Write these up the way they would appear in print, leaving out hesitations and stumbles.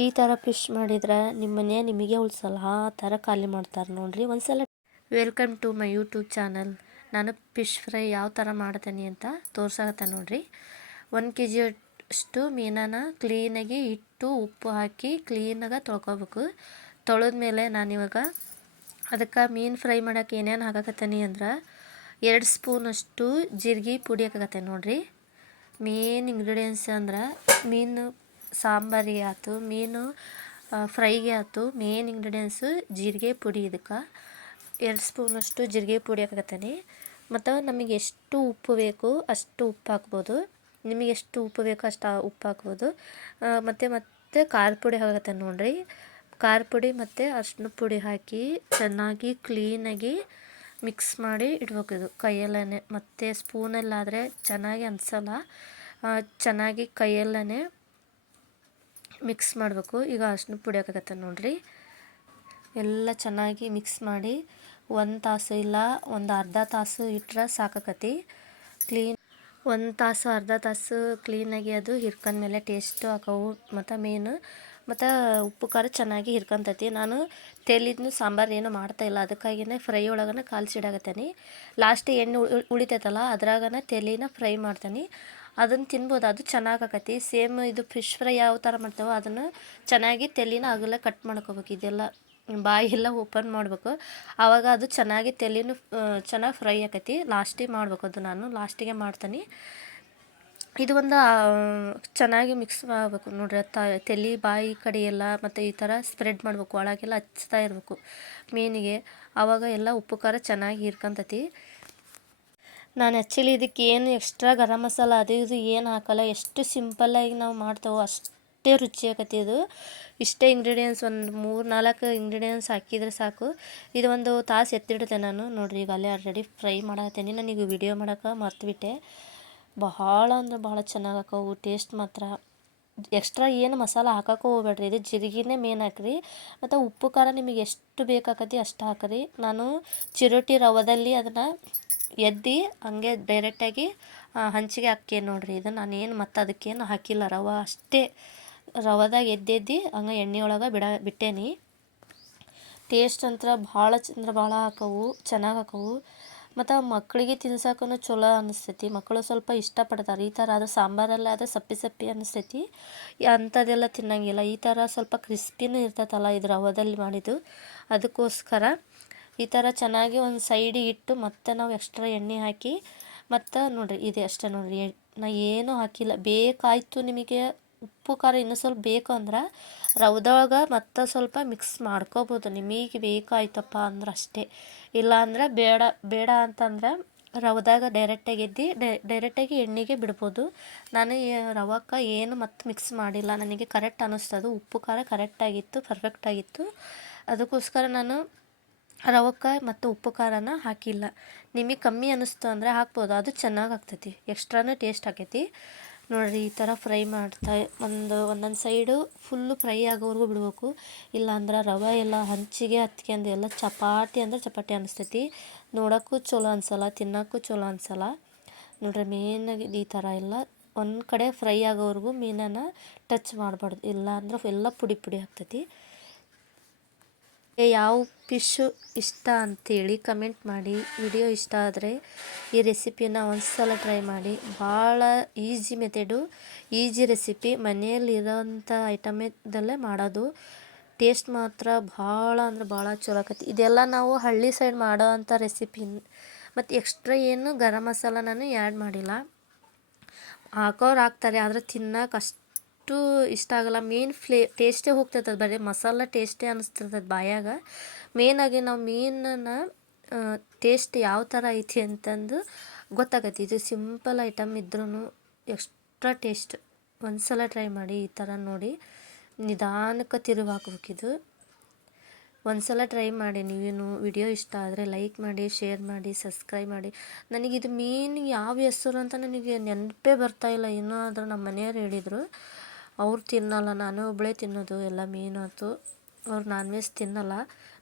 ಈ ಥರ ಫಿಶ್ ಮಾಡಿದ್ರೆ ನಿಮ್ಮ ಮನೆ ನಿಮಗೆ ಉಳಿಸಲ್ಲ, ಆ ಥರ ಖಾಲಿ ಮಾಡ್ತಾರೆ ನೋಡಿರಿ ಒಂದ್ಸಲ. Welcome to my YouTube channel. ನಾನು ಫಿಶ್ ಫ್ರೈ ಯಾವ ಥರ ಮಾಡ್ತೀನಿ ಅಂತ ತೋರ್ಸಕತ್ತೆ ನೋಡಿರಿ. 1 kg ಅಷ್ಟು ಮೀನನ್ನು ಕ್ಲೀನಾಗಿ ಇಟ್ಟು ಉಪ್ಪು ಹಾಕಿ ಕ್ಲೀನಾಗಿ ತೊಳ್ಕೊಬೇಕು. ತೊಳೆದ್ಮೇಲೆ ನಾನಿವಾಗ ಅದಕ್ಕೆ ಮೀನು ಫ್ರೈ ಮಾಡೋಕೆ ಏನೇನು ಹಾಕಕತ್ತೀನಿ ಅಂದ್ರೆ 2 ಸ್ಪೂನಷ್ಟು ಜೀರಿಗೆ ಪುಡಿ ಹಾಕಕತ್ತೆ ನೋಡಿರಿ. ಮೇನ್ ಇಂಗ್ರೀಡಿಯೆಂಟ್ಸ್ ಅಂದ್ರೆ ಮೀನು ಸಾಂಬಾರಿಗೆ ಆಯ್ತು, ಮೀನು ಫ್ರೈಗೆ ಆಯ್ತು, ಮೇನ್ ಇಂಗ್ರೀಡಿಯೆಂಟ್ಸು ಜೀರಿಗೆ ಪುಡಿ. ಇದಕ್ಕೆ 2 ಸ್ಪೂನಷ್ಟು ಜೀರಿಗೆ ಪುಡಿ ಹಾಕತ್ತೀನಿ. ಮತ್ತು ನಮಗೆ ಎಷ್ಟು ಉಪ್ಪು ಬೇಕು ಅಷ್ಟು ಉಪ್ಪು ಹಾಕ್ಬೋದು, ನಿಮಗೆ ಎಷ್ಟು ಉಪ್ಪು ಬೇಕು ಅಷ್ಟು ಉಪ್ಪು ಹಾಕ್ಬೋದು. ಮತ್ತು ಖಾರ ಪುಡಿ ಹಾಕತ್ತೆ ನೋಡಿರಿ. ಖಾರ ಪುಡಿ ಮತ್ತು ಅರಿಶಿನ ಪುಡಿ ಹಾಕಿ ಚೆನ್ನಾಗಿ ಕ್ಲೀನಾಗಿ ಮಿಕ್ಸ್ ಮಾಡಿ ಇಡ್ಬೇಕು. ಇದು ಕೈಯಲ್ಲೇ, ಮತ್ತು ಸ್ಪೂನಲ್ಲಾದರೆ ಚೆನ್ನಾಗಿ ಅನಿಸಲ್ಲ, ಚೆನ್ನಾಗಿ ಕೈಯಲ್ಲೇ ಮಿಕ್ಸ್ ಮಾಡಬೇಕು. ಈಗ ಅರಿಶಿನ ಪುಡಿ ಹಾಕತ್ತೆ ನೋಡಿರಿ. ಎಲ್ಲ ಚೆನ್ನಾಗಿ ಮಿಕ್ಸ್ ಮಾಡಿ 1 ತಾಸು ಇಲ್ಲ ಒಂದು ಅರ್ಧ ತಾಸು ಇಟ್ಟರೆ ಸಾಕಾಕತಿ. 1 ತಾಸು ಅರ್ಧ ತಾಸು ಕ್ಲೀನಾಗಿ ಅದು ಹಿರ್ಕೊಂಡ್ಮೇಲೆ ಟೇಸ್ಟು ಹಾಕವು ಮತ್ತು ಮೀನು ಮತ್ತು ಉಪ್ಪು ಖಾರ ಚೆನ್ನಾಗಿ ಹಿರ್ಕೊಂತೈತಿ. ನಾನು ತೆಲಿದ್ನು ಸಾಂಬಾರು ಏನು ಮಾಡ್ತಾಯಿಲ್ಲ, ಅದಕ್ಕಾಗಿಯೇ ಫ್ರೈ ಒಳಗನೆ ಕಾಲ್ಸಿಡಾಕತ್ತೀನಿ. ಲಾಸ್ಟ್ ಎಣ್ಣೆ ಉಳಿತೈತಲ್ಲ ಅದ್ರಾಗನ ತೆಲಿನ ಫ್ರೈ ಮಾಡ್ತೀನಿ. ಅದನ್ನು ತಿನ್ಬೋದು, ಅದು ಚೆನ್ನಾಗಾಕತಿ. ಸೇಮ್ ಇದು ಫಿಶ್ ಫ್ರೈ ಯಾವ ಥರ ಮಾಡ್ತೇವೋ ಅದನ್ನು ಚೆನ್ನಾಗಿ ತೆಲಿನ ಅಗಲ ಕಟ್ ಮಾಡ್ಕೋಬೇಕು. ಇದೆಲ್ಲ ಬಾಯಿ ಎಲ್ಲ ಓಪನ್ ಮಾಡಬೇಕು, ಆವಾಗ ಅದು ಚೆನ್ನಾಗಿ ತೆಲಿನೂ ಚೆನ್ನಾಗಿ ಫ್ರೈ ಆಕೈತಿ. ಲಾಸ್ಟಿಗೆ ಮಾಡಬೇಕು, ಅದು ನಾನು ಲಾಸ್ಟಿಗೆ ಮಾಡ್ತೀನಿ. ಇದು ಒಂದು ಚೆನ್ನಾಗಿ ಮಿಕ್ಸ್ ಮಾಡಬೇಕು ನೋಡ್ರಿ. ತೆಲಿ ಬಾಯಿ ಕಡೆ ಎಲ್ಲ ಮತ್ತು ಈ ಥರ ಸ್ಪ್ರೆಡ್ ಮಾಡಬೇಕು, ಒಳಗೆಲ್ಲ ಹಚ್ತಾ ಇರಬೇಕು ಮೀನಿಗೆ. ಆವಾಗ ಎಲ್ಲ ಉಪ್ಪು ಖಾರ ಚೆನ್ನಾಗಿ ಹೀರ್ಕೊಂತೈತಿ. ನಾನು ಆ್ಯಕ್ಚುಲಿ ಇದಕ್ಕೆ ಏನು ಎಕ್ಸ್ಟ್ರಾ ಗರಂ ಮಸಾಲ ಅದು ಇದು ಏನು ಹಾಕಲ್ಲ, ಎಷ್ಟು ಸಿಂಪಲ್ಲಾಗಿ ನಾವು ಮಾಡ್ತೇವೋ ಅಷ್ಟೇ ರುಚಿ ಆಕತಿ. ಇದು ಇಷ್ಟೇ ಇಂಗ್ರೀಡಿಯೆಂಟ್ಸ್, ಒಂದು 3-4 ಇಂಗ್ರೀಡಿಯೆಂಟ್ಸ್ ಹಾಕಿದರೆ ಸಾಕು. ಇದು 1 ತಾಸು ಎತ್ತಿಡ್ತೆ ನಾನು ನೋಡಿರಿ. ಈಗ ಅಲ್ಲೇ ಆಲ್ರೆಡಿ ಫ್ರೈ ಮಾಡತ್ತೀನಿ. ನನಗೆ ವಿಡಿಯೋ ಮಾಡೋಕೆ ಮರ್ತುಬಿಟ್ಟೆ. ಬಹಳ ಅಂದ್ರೆ ಭಾಳ ಚೆನ್ನಾಗಿ ಹಾಕವು ಟೇಸ್ಟ್ ಮಾತ್ರ. ಎಕ್ಸ್ಟ್ರಾ ಏನು ಮಸಾಲ ಹಾಕೋಕೆ ಹೋಗ್ಬೇಡ್ರಿ, ಇದು ಜೀರಿಗೆನೇ ಮೇನ್ ಹಾಕ್ರಿ. ಮತ್ತು ಉಪ್ಪು ಖಾರ ನಿಮಗೆ ಎಷ್ಟು ಬೇಕಾಕತಿ ಅಷ್ಟು ಹಾಕ್ರಿ. ನಾನು ಚಿರೋಟಿ ರವದಲ್ಲಿ ಅದನ್ನು ಎದ್ದು ಹಂಗೆ ಡೈರೆಕ್ಟಾಗಿ ಹಂಚಿಗೆ ಹಾಕಿ ನೋಡಿರಿ. ಇದು ನಾನೇನು ಮತ್ತು ಅದಕ್ಕೇನು ಹಾಕಿಲ್ಲ, ರವೆ ಅಷ್ಟೇ ರವದಾಗ ಎದ್ದು ಹಂಗೆ ಎಣ್ಣೆ ಒಳಗೆ ಬಿಟ್ಟೇನಿ. ಟೇಸ್ಟ್ ಅಂತ ಭಾಳ ಅಂದ್ರೆ ಭಾಳ ಹಾಕವು, ಚೆನ್ನಾಗಿ ಹಾಕವು. ಮತ್ತು ಮಕ್ಕಳಿಗೆ ತಿನ್ಸೋಕ್ಕೂ ಚಲೋ ಅನ್ನಿಸ್ತೈತಿ. ಮಕ್ಕಳು ಸ್ವಲ್ಪ ಇಷ್ಟಪಡ್ತಾರೆ ಈ ಥರ. ಅದು ಸಾಂಬಾರೆಲ್ಲ ಅದು ಸಪ್ಪೆ ಅನ್ನಿಸ್ತೈತಿ, ಅಂಥದ್ದೆಲ್ಲ ತಿನ್ನೋಂಗಿಲ್ಲ. ಈ ಥರ ಸ್ವಲ್ಪ ಕ್ರಿಸ್ಪಿನೂ ಇರ್ತೈತಲ್ಲ ಇದು ರವದಲ್ಲಿ ಮಾಡಿದ್ದು, ಅದಕ್ಕೋಸ್ಕರ ಈ ಥರ ಚೆನ್ನಾಗಿ ಒಂದು ಸೈಡಿಗೆ ಇಟ್ಟು ಮತ್ತೆ ನಾವು ಎಕ್ಸ್ಟ್ರಾ ಎಣ್ಣೆ ಹಾಕಿ ಮತ್ತು ನೋಡಿರಿ ಇದೆ ಅಷ್ಟೇ ನೋಡಿರಿ. ನಾ ಏನೂ ಹಾಕಿಲ್ಲ. ಬೇಕಾಯಿತು ನಿಮಗೆ ಉಪ್ಪು ಖಾರ ಇನ್ನೂ ಸ್ವಲ್ಪ ಬೇಕು ಅಂದ್ರೆ ರವದೊಳಗೆ ಮತ್ತೆ ಸ್ವಲ್ಪ ಮಿಕ್ಸ್ ಮಾಡ್ಕೋಬೋದು, ನಿಮಗೆ ಬೇಕಾಯ್ತಪ್ಪ ಅಂದ್ರೆ ಅಷ್ಟೇ. ಇಲ್ಲ ಅಂದ್ರೆ ಬೇಡ ಅಂತಂದ್ರೆ ರವದಾಗ ಡೈರೆಕ್ಟಾಗಿ ಎಣ್ಣೆಗೆ ಬಿಡ್ಬೋದು. ನಾನು ರವಕ್ಕೆ ಏನು ಮತ್ತೆ ಮಿಕ್ಸ್ ಮಾಡಿಲ್ಲ, ನನಗೆ ಕರೆಕ್ಟ್ ಅನ್ನಿಸ್ತದು. ಉಪ್ಪು ಖಾರ ಕರೆಕ್ಟಾಗಿತ್ತು, ಪರ್ಫೆಕ್ಟಾಗಿತ್ತು. ಅದಕ್ಕೋಸ್ಕರ ನಾನು ರವಕ್ಕೆ ಮತ್ತು ಉಪ್ಪು ಖಾರನ ಹಾಕಿಲ್ಲ. ನಿಮಗೆ ಕಮ್ಮಿ ಅನ್ನಿಸ್ತು ಅಂದರೆ ಹಾಕ್ಬೋದು, ಅದು ಚೆನ್ನಾಗಿ ಆಗ್ತೈತಿ, ಎಕ್ಸ್ಟ್ರಾನೂ ಟೇಸ್ಟ್ ಆಕೈತಿ. ನೋಡಿರಿ ಈ ಥರ ಫ್ರೈ ಮಾಡ್ತಾ ಒಂದೊಂದು ಸೈಡು ಫುಲ್ಲು ಫ್ರೈ ಆಗೋವರೆಗೂ ಬಿಡಬೇಕು. ಇಲ್ಲಾಂದ್ರೆ ರವೆ ಎಲ್ಲ ಹಂಚಿಗೆ ಹತ್ಕೊಂಡು ಎಲ್ಲ ಚಪಾತಿ ಅಂದ್ರೆ ಚಪಾತಿ ಅನ್ನಿಸ್ತೈತಿ. ನೋಡೋಕ್ಕೂ ಚಲೋ ಅನ್ಸಲ್ಲ, ತಿನ್ನೋಕ್ಕೂ ಚಲೋ ಅನ್ಸಲ್ಲ. ನೋಡ್ರಿ ಮೇನಾಗಿ ಈ ಥರ ಎಲ್ಲ ಒಂದು ಕಡೆ ಫ್ರೈ ಆಗೋವರೆಗೂ ಮೀನನ್ನು ಟಚ್ ಮಾಡಬಾರ್ದು, ಇಲ್ಲ ಅಂದ್ರೆ ಎಲ್ಲ ಪುಡಿ ಆಗ್ತೈತಿ. ಯಾವ ಫಿಶ್ಶು ಇಷ್ಟ ಅಂಥೇಳಿ ಕಮೆಂಟ್ ಮಾಡಿ. ವಿಡಿಯೋ ಇಷ್ಟ ಆದರೆ ಈ ರೆಸಿಪಿನ ಒಂದು ಸಲ ಟ್ರೈ ಮಾಡಿ. ಭಾಳ ಈಸಿ ಮೆಥಡು, ಈಸಿ ರೆಸಿಪಿ, ಮನೆಯಲ್ಲಿರೋಂಥ ಐಟಮದಲ್ಲೇ ಮಾಡೋದು. ಟೇಸ್ಟ್ ಮಾತ್ರ ಭಾಳ ಅಂದ್ರೆ ಭಾಳ ಚಲೋ ಆಕತಿ. ಇದೆಲ್ಲ ನಾವು ಹಳ್ಳಿ ಸೈಡ್ ಮಾಡೋ ಅಂಥ ರೆಸಿಪಿ. ಮತ್ತು ಎಕ್ಸ್ಟ್ರಾ ಏನು ಗರಂ ಮಸಾಲ ನಾನು ಆ್ಯಡ್ ಮಾಡಿಲ್ಲ. ಹಾಕೋರು ಹಾಕ್ತಾರೆ, ಆದರೆ ತಿನ್ನೋಕೆ ಅಷ್ಟು ಇಷ್ಟ ಆಗಲ್ಲ. ಮೇನ್ ಟೇಸ್ಟೇ ಹೋಗ್ತೈತೆ, ಅದು ಬರೀ ಮಸಾಲ ಟೇಸ್ಟೇ ಅನ್ನಿಸ್ತಿರ್ತದೆ ಬಾಯಾಗ. ಮೇನಾಗಿ ನಾವು ಮೀನನ್ನು ಟೇಸ್ಟ್ ಯಾವ ಥರ ಐತಿ ಅಂತಂದು ಗೊತ್ತಾಗತ್ತೆ. ಇದು ಸಿಂಪಲ್ ಐಟಮ್ ಇದ್ರೂ ಎಕ್ಸ್ಟ್ರಾ ಟೇಸ್ಟ್. ಒಂದು ಸಲ ಟ್ರೈ ಮಾಡಿ ಈ ಥರ ನೋಡಿ. ನಿಧಾನಕ್ಕೆ ತಿರುಗಿ ಹಾಕ್ಬೇಕಿದು. ಒಂದು ಸಲ ಟ್ರೈ ಮಾಡಿ ನೀವೇನು. ವಿಡಿಯೋ ಇಷ್ಟ ಆದರೆ ಲೈಕ್ ಮಾಡಿ, ಶೇರ್ ಮಾಡಿ, ಸಬ್ಸ್ಕ್ರೈಬ್ ಮಾಡಿ. ನನಗಿದು ಮೀನು ಯಾವ ಹೆಸರು ಅಂತ ನನಗೆ ನೆನಪೇ ಬರ್ತಾಯಿಲ್ಲ. ಇನ್ನೂ ಆದರೂ ನಮ್ಮ ಮನೆಯವ್ರು ಹೇಳಿದರು. ಅವ್ರು ತಿನ್ನಲ್ಲ, ನಾನು ಒಬ್ಬಳೇ ತಿನ್ನೋದು ಎಲ್ಲ ಮೀನು ಆಯ್ತು. ಅವ್ರು ನಾನ್ ವೆಜ್ ತಿನ್ನಲ್ಲ.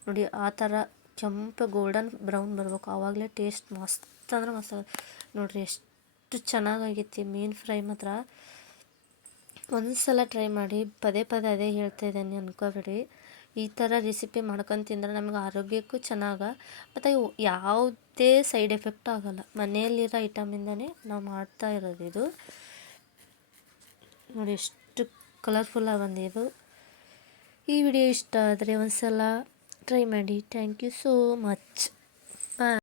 ನೋಡಿ ಆ ಥರ ಕೆಂಪು ಗೋಲ್ಡನ್ ಬ್ರೌನ್ ಬರ್ಬೇಕು, ಆವಾಗಲೇ ಟೇಸ್ಟ್ ಮಸ್ತ್ ಅಂದ್ರೆ ಮಸ್ತ್. ನೋಡಿರಿ ಎಷ್ಟು ಚೆನ್ನಾಗೈತಿ ಮೀನು ಫ್ರೈ ಮಾತ್ರ. ಒಂದು ಸಲ ಟ್ರೈ ಮಾಡಿ, ಪದೇ ಪದೇ ಅದೇ ಹೇಳ್ತಾ ಇದ್ದೀನಿ ಅನ್ಕೋಬೇಡಿ. ಈ ಥರ ರೆಸಿಪಿ ಮಾಡ್ಕೊಂಡು ತಿಂದರೆ ನಮಗೆ ಆರೋಗ್ಯಕ್ಕೂ ಚೆನ್ನಾಗಿ, ಮತ್ತು ಯಾವುದೇ ಸೈಡ್ ಎಫೆಕ್ಟು ಆಗೋಲ್ಲ. ಮನೆಯಲ್ಲಿರೋ ಐಟಮಿಂದನೇ ನಾವು ಮಾಡ್ತಾ ಇರೋದು ಇದು. ನೋಡಿ ಎಷ್ಟು ಕಲರ್ಫುಲ್ಲಾಗಿ ಬಂದಿದ್ದು. ಈ ವಿಡಿಯೋ ಇಷ್ಟ ಆದರೆ ಒಂದು ಸಲ ಟ್ರೈ ಮಾಡಿ. Thank you so much. Bye.